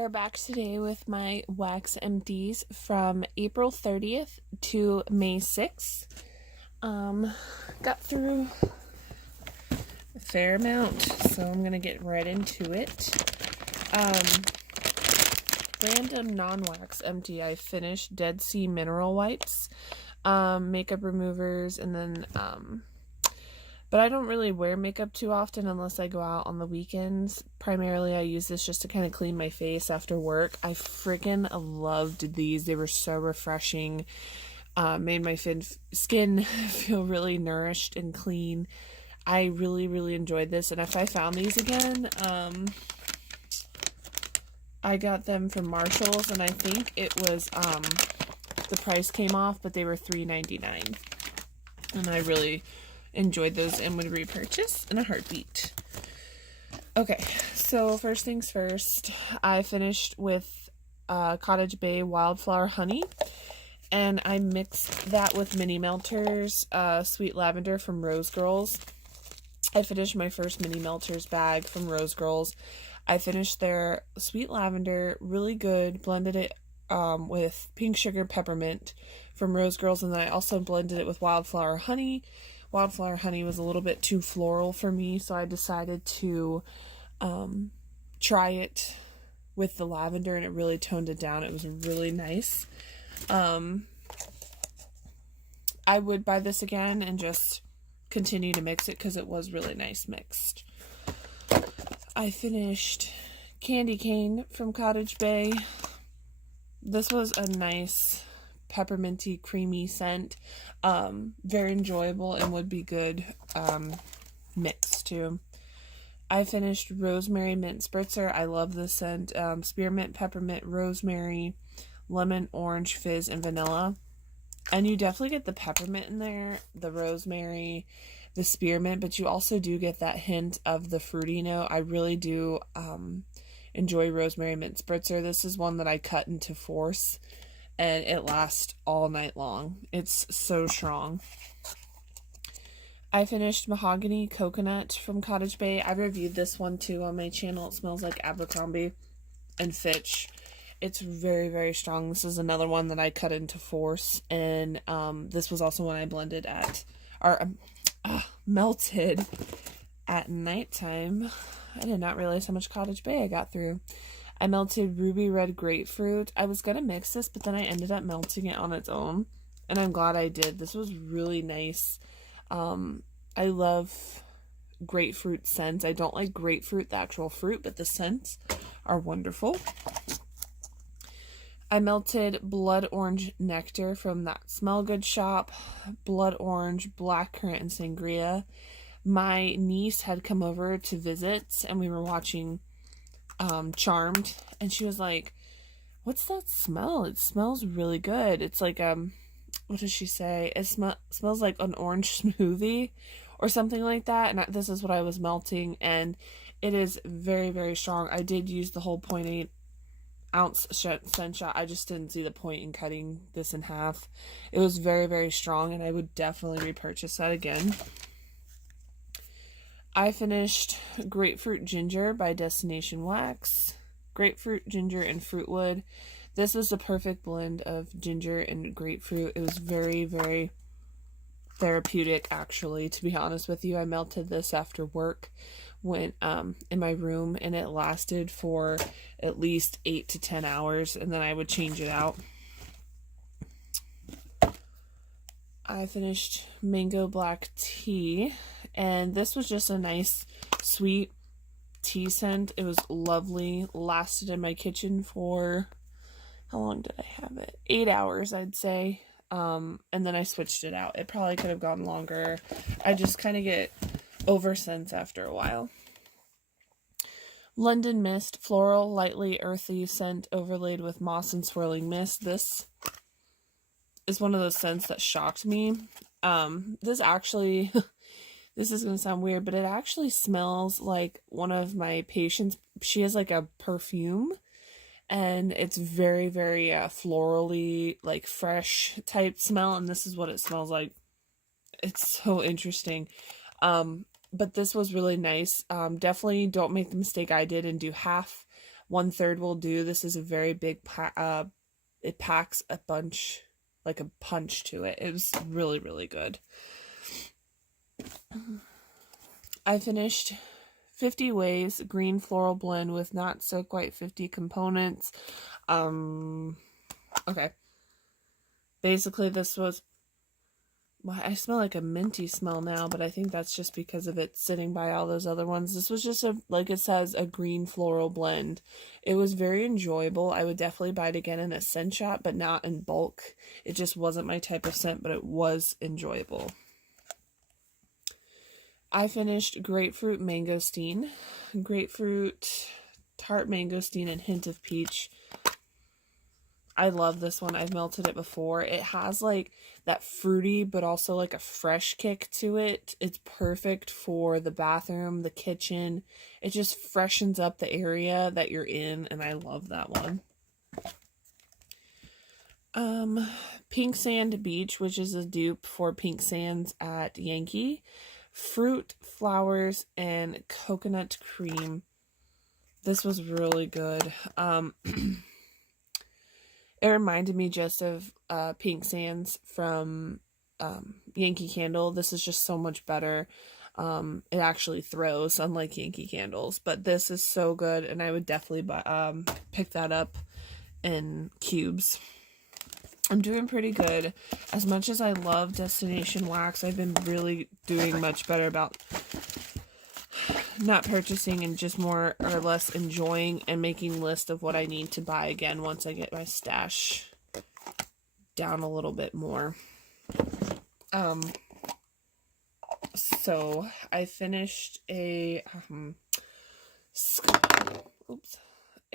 hair back today with my wax empties from April 30th to May 6th. Got through a fair amount, so I'm gonna get right into it. Random non-wax empty. I finished Dead Sea mineral wipes, makeup removers, and then but I don't really wear makeup too often unless I go out on the weekends. Primarily, I use this just to kind of clean my face after work. I freaking loved these. They were so refreshing. Made my skin feel really nourished and clean. I really, really enjoyed this. And if I found these again, I got them from Marshall's, and I think it was, the price came off, but they were $3.99. And I really enjoyed those and would repurchase in a heartbeat. Okay, so first things first, I finished with Cottage Bay Wildflower Honey, and I mixed that with Mini Melters Sweet Lavender from Rose Girls. I finished my first Mini Melters bag from Rose Girls. I finished their Sweet Lavender, really good, blended it with Pink Sugar Peppermint from Rose Girls, and then I also blended it with Wildflower Honey. Wildflower Honey was a little bit too floral for me, so I decided to try it with the lavender, and it really toned it down. It was really nice. I would buy this again and just continue to mix it because it was really nice mixed. I finished Candy Cane from Cottage Bay. This was a nice pepperminty creamy scent, very enjoyable and would be good mixed too. I finished Rosemary Mint Spritzer. I love this scent. Spearmint, peppermint, rosemary, lemon, orange, fizz, and vanilla. And you definitely get the peppermint in there, the rosemary, the spearmint, but you also do get that hint of the fruity note. I really do enjoy Rosemary Mint Spritzer. This is one that I cut into fourths, and it lasts all night long. It's so strong. I finished Mahogany Coconut from Cottage Bay. I reviewed this one too on my channel. It smells like Abercrombie and Fitch. It's very, very strong. This is another one that I cut into fourths, and this was also one I blended at, or melted at nighttime. I did not realize how much Cottage Bay I got through. I melted Ruby Red Grapefruit. I was going to mix this, but then I ended up melting it on its own, and I'm glad I did. This was really nice. I love grapefruit scents. I don't like grapefruit, the actual fruit, but the scents are wonderful. I melted Blood Orange Nectar from That Smell Good shop, Blood Orange, Blackcurrant, and Sangria. My niece had come over to visit, and we were watching Charmed, and she was like, "What's that smell? It smells really good." It's like, what does she say? It smells like an orange smoothie or something like that, and this is what I was melting, and it is very, very strong. I did use the whole 0.8 ounce scent shot. I just didn't see the point in cutting this in half. It was very, very strong, and I would definitely repurchase that again. I finished Grapefruit Ginger by Destination Wax. Grapefruit, ginger, and fruitwood. This was the perfect blend of ginger and grapefruit. It was very, very therapeutic, actually, to be honest with you. I melted this after work, went in my room, and it lasted for at least 8 to 10 hours, and then I would change it out. I finished Mango Black Tea, and this was just a nice sweet tea scent. It was lovely. Lasted in my kitchen for, how long did I have it? 8 hours, I'd say. And then I switched it out. It probably could have gone longer. I just kind of get over scents after a while. London Mist, floral, lightly earthy scent overlaid with moss and swirling mist. This is one of those scents that shocked me. This actually, this is going to sound weird, but it actually smells like one of my patients. She has like a perfume, and it's very, very florally, like fresh type smell, and this is what it smells like. It's so interesting. But this was really nice. Definitely don't make the mistake I did and do half 1/3 will do. This is a very big it packs a bunch, like a punch to it. It was really, really good. I finished 50 Waves Green Floral Blend with not so quite 50 components. Okay. Basically, this was, well, I smell like a minty smell now, but I think that's just because of it sitting by all those other ones. This was just like it says, a green floral blend. It was very enjoyable. I would definitely buy it again in a scent shop, but not in bulk. It just wasn't my type of scent, but it was enjoyable. I finished Grapefruit Mangosteen. Grapefruit, Tart Mangosteen, and Hint of Peach. I love this one. I've melted it before. It has like that fruity, but also like a fresh kick to it. It's perfect for the bathroom, the kitchen. It just freshens up the area that you're in, and I love that one. Pink Sand Beach, which is a dupe for Pink Sands at Yankee. Fruit, flowers, and coconut cream. This was really good. It reminded me just of Pink Sands from Yankee Candle. This is just so much better. It actually throws, unlike Yankee Candles. But this is so good, and I would definitely pick that up in cubes. I'm doing pretty good. As much as I love Destination Wax, I've been really doing much better about not purchasing and just more or less enjoying and making lists of what I need to buy again once I get my stash down a little bit more. So I finished a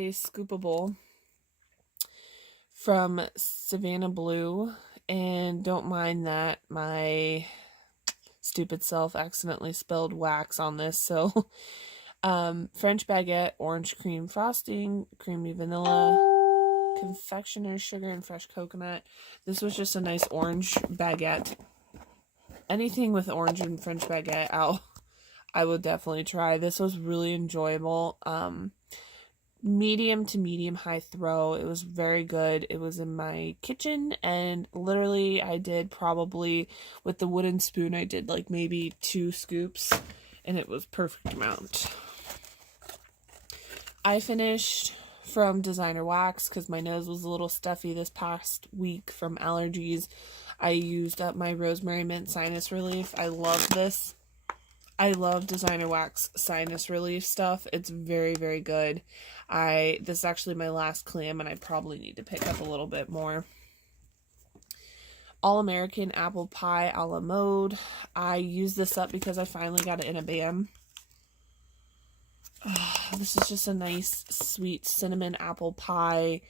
scoopable from Savannah Blue, and don't mind that my stupid self accidentally spilled wax on this. So French baguette, orange cream frosting, creamy vanilla, confectioner's sugar, and fresh coconut. This was just a nice orange baguette. Anything with orange and French baguette I would definitely try. This was really enjoyable. Medium to medium high throw. It was very good. It was in my kitchen, and literally I did probably, with the wooden spoon, I did like maybe 2 scoops, and it was perfect amount. I finished from Designer Wax because my nose was a little stuffy this past week from allergies. I used up my Rosemary Mint Sinus Relief. I love this. I love Designer Wax sinus relief stuff. It's very, very good. This is actually my last clam, and I probably need to pick up a little bit more. All American Apple Pie a la Mode. I used this up because I finally got it in a BAM. This is just a nice, sweet cinnamon apple pie.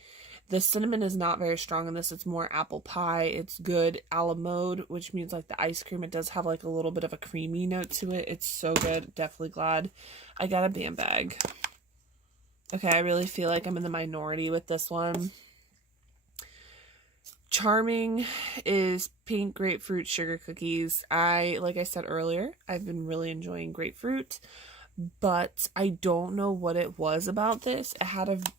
The cinnamon is not very strong in this. It's more apple pie. It's good a la mode, which means like the ice cream, it does have like a little bit of a creamy note to it. It's so good. Definitely glad I got a BAM bag. Okay, I really feel like I'm in the minority with this one. Charming is pink grapefruit sugar cookies. Like I said earlier, I've been really enjoying grapefruit, but I don't know what it was about this. It had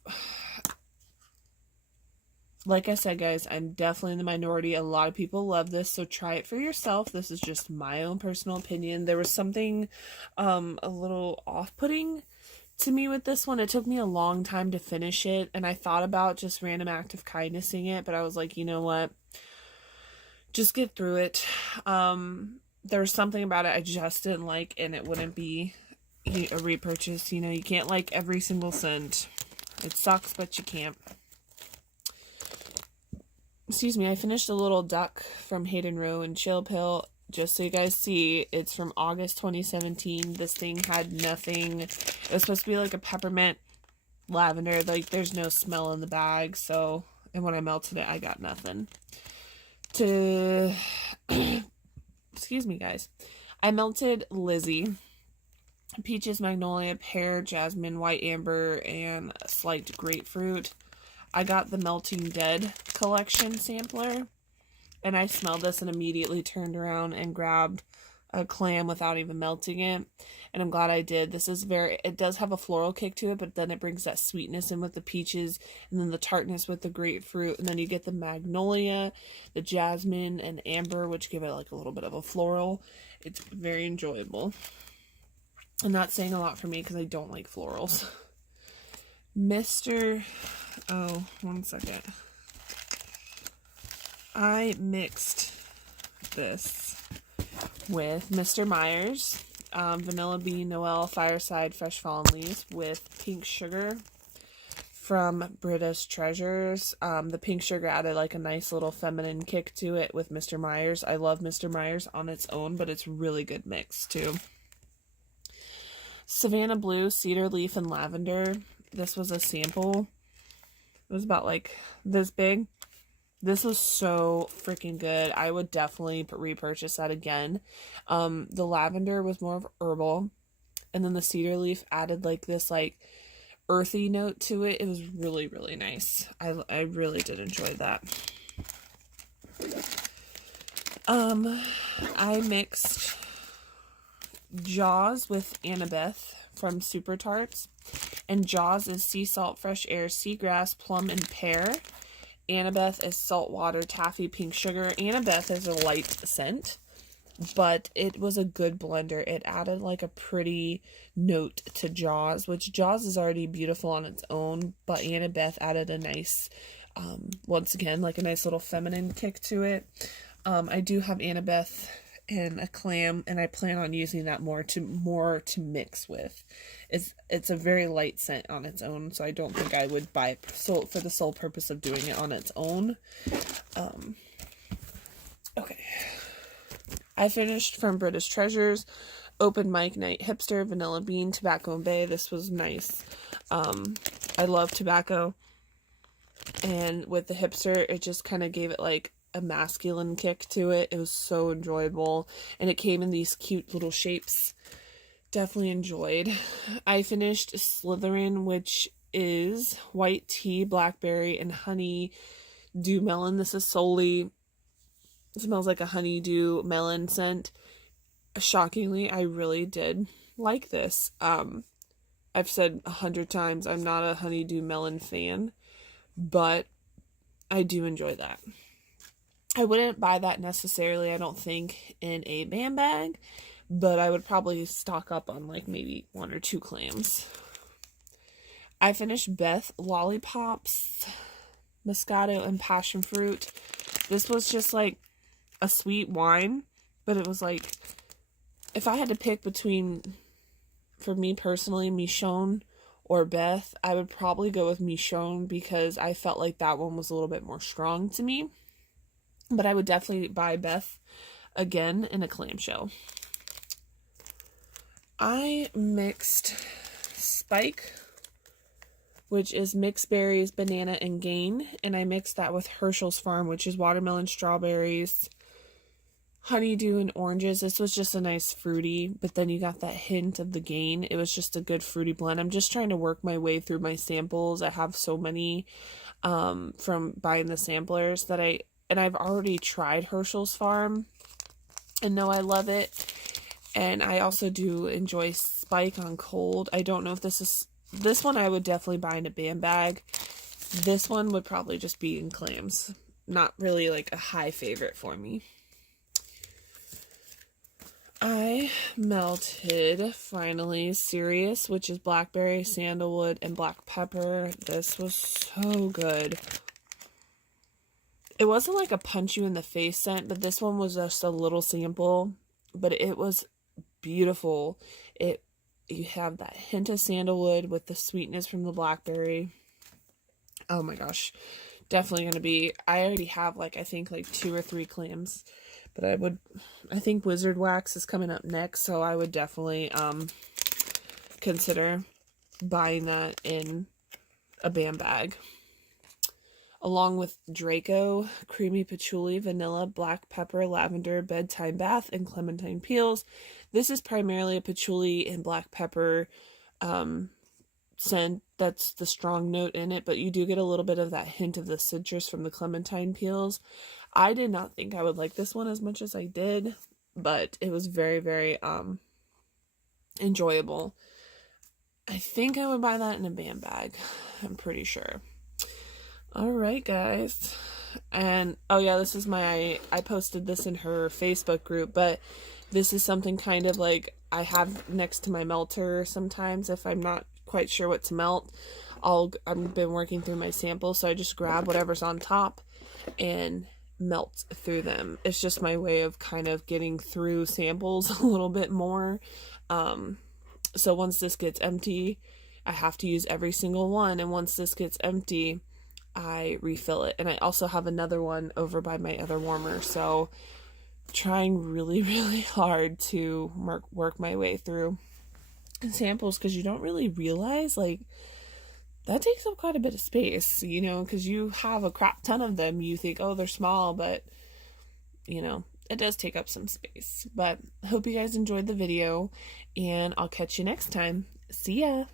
like I said, guys, I'm definitely in the minority. A lot of people love this, so try it for yourself. This is just my own personal opinion. There was something a little off-putting to me with this one. It took me a long time to finish it, and I thought about just random act of kindnessing it, but I was like, you know what? Just get through it. There was something about it I just didn't like, and it wouldn't be a repurchase. You know, you can't like every single scent. It sucks, but you can't. Excuse me, I finished a little duck from Hayden Roe and Chill Pill. Just so you guys see, it's from August 2017. This thing had nothing. It was supposed to be like a peppermint lavender. Like, there's no smell in the bag. So, and when I melted it, I got nothing. Excuse me, guys. I melted Lizzie. Peaches, magnolia, pear, jasmine, white amber, and slight grapefruit. I got the Melting Dead collection sampler, and I smelled this and immediately turned around and grabbed a clam without even melting it. and I'm glad I did. This is it does have a floral kick to it, but then it brings that sweetness in with the peaches, and then the tartness with the grapefruit, and then you get the magnolia, the jasmine, and amber, which give it like a little bit of a floral. It's very enjoyable. I'm not saying a lot for me because I don't like florals. Oh, one second. I mixed this with Mr. Myers, Vanilla Bean Noel Fireside Fresh Fallen Leaves with pink sugar from British Treasures. The pink sugar added like a nice little feminine kick to it with Mr. Myers. I love Mr. Myers on its own, but it's really good mix too. Savannah Blue, Cedar Leaf, and Lavender. This was a sample. It was about like this big. This was so freaking good. I would definitely repurchase that again. The lavender was more of herbal, and then the cedar leaf added like this like earthy note to it. It was really, really nice. I really did enjoy that. I mixed Jaws with Annabeth from Super Tarts, and Jaws is sea salt, fresh air, seagrass, plum, and pear. Annabeth is saltwater, taffy, pink sugar. Annabeth is a light scent, but it was a good blender. It added like a pretty note to Jaws, which Jaws is already beautiful on its own, but Annabeth added a nice, once again, like a nice little feminine kick to it. I do have Annabeth and a clam, and I plan on using that more to mix with. It's a very light scent on its own, so I don't think I would buy it for the sole purpose of doing it on its own. Okay. I finished from British Treasures, Open Mic Night Hipster, Vanilla Bean, Tobacco and Bay. This was nice. I love tobacco, and with the hipster, it just kind of gave it like a masculine kick to it. It was so enjoyable, and it came in these cute little shapes. Definitely enjoyed. I finished Slytherin, which is white tea, blackberry, and honey dew melon. This is solely, it smells like a honeydew melon scent. Shockingly, I really did like this. I've said 100 times I'm not a honeydew melon fan, but I do enjoy that. I wouldn't buy that necessarily, I don't think, in a band bag, but I would probably stock up on like maybe 1 or 2 clams. I finished Beth Lollipops, Moscato, and Passion Fruit. This was just like a sweet wine, but it was like, if I had to pick between, for me personally, Michonne or Beth, I would probably go with Michonne because I felt like that one was a little bit more strong to me. But I would definitely buy Beth again in a clamshell. I mixed Spike, which is mixed berries, banana, and gain. And I mixed that with Herschel's Farm, which is watermelon, strawberries, honeydew, and oranges. This was just a nice fruity, but then you got that hint of the gain. It was just a good fruity blend. I'm just trying to work my way through my samples. I have so many from buying the samplers that I've already tried Herschel's Farm and know I love it. And I also do enjoy Spike on cold. I don't know if this one I would definitely buy in a band bag. This one would probably just be in clams. Not really like a high favorite for me. I melted, finally, Sirius, which is blackberry, sandalwood, and black pepper. This was so good. It wasn't like a punch you in the face scent, but this one was just a little sample, but it was beautiful. You have that hint of sandalwood with the sweetness from the blackberry. Oh my gosh. Definitely going to be, I already have like, I think like 2 or 3 clams, but I think Wizard Wax is coming up next, so I would definitely consider buying that in a band bag. Along with Draco, creamy patchouli, vanilla, black pepper, lavender, bedtime bath, and clementine peels. This is primarily a patchouli and black pepper scent. That's the strong note in it, but you do get a little bit of that hint of the citrus from the clementine peels. I did not think I would like this one as much as I did, but it was very, very enjoyable. I think I would buy that in a band bag. I'm pretty sure. All right, guys. And, oh yeah, this is I posted this in her Facebook group, but this is something kind of like I have next to my melter sometimes if I'm not quite sure what to melt. I've been working through my samples, so I just grab whatever's on top and melt through them. It's just my way of kind of getting through samples a little bit more. So once this gets empty, I have to use every single one, and once this gets empty, I refill it. And I also have another one over by my other warmer, so trying really, really hard to work my way through samples, because you don't really realize, like, that takes up quite a bit of space, you know, because you have a crap ton of them. You think, oh, they're small, but, you know, it does take up some space. But I hope you guys enjoyed the video, and I'll catch you next time. See ya!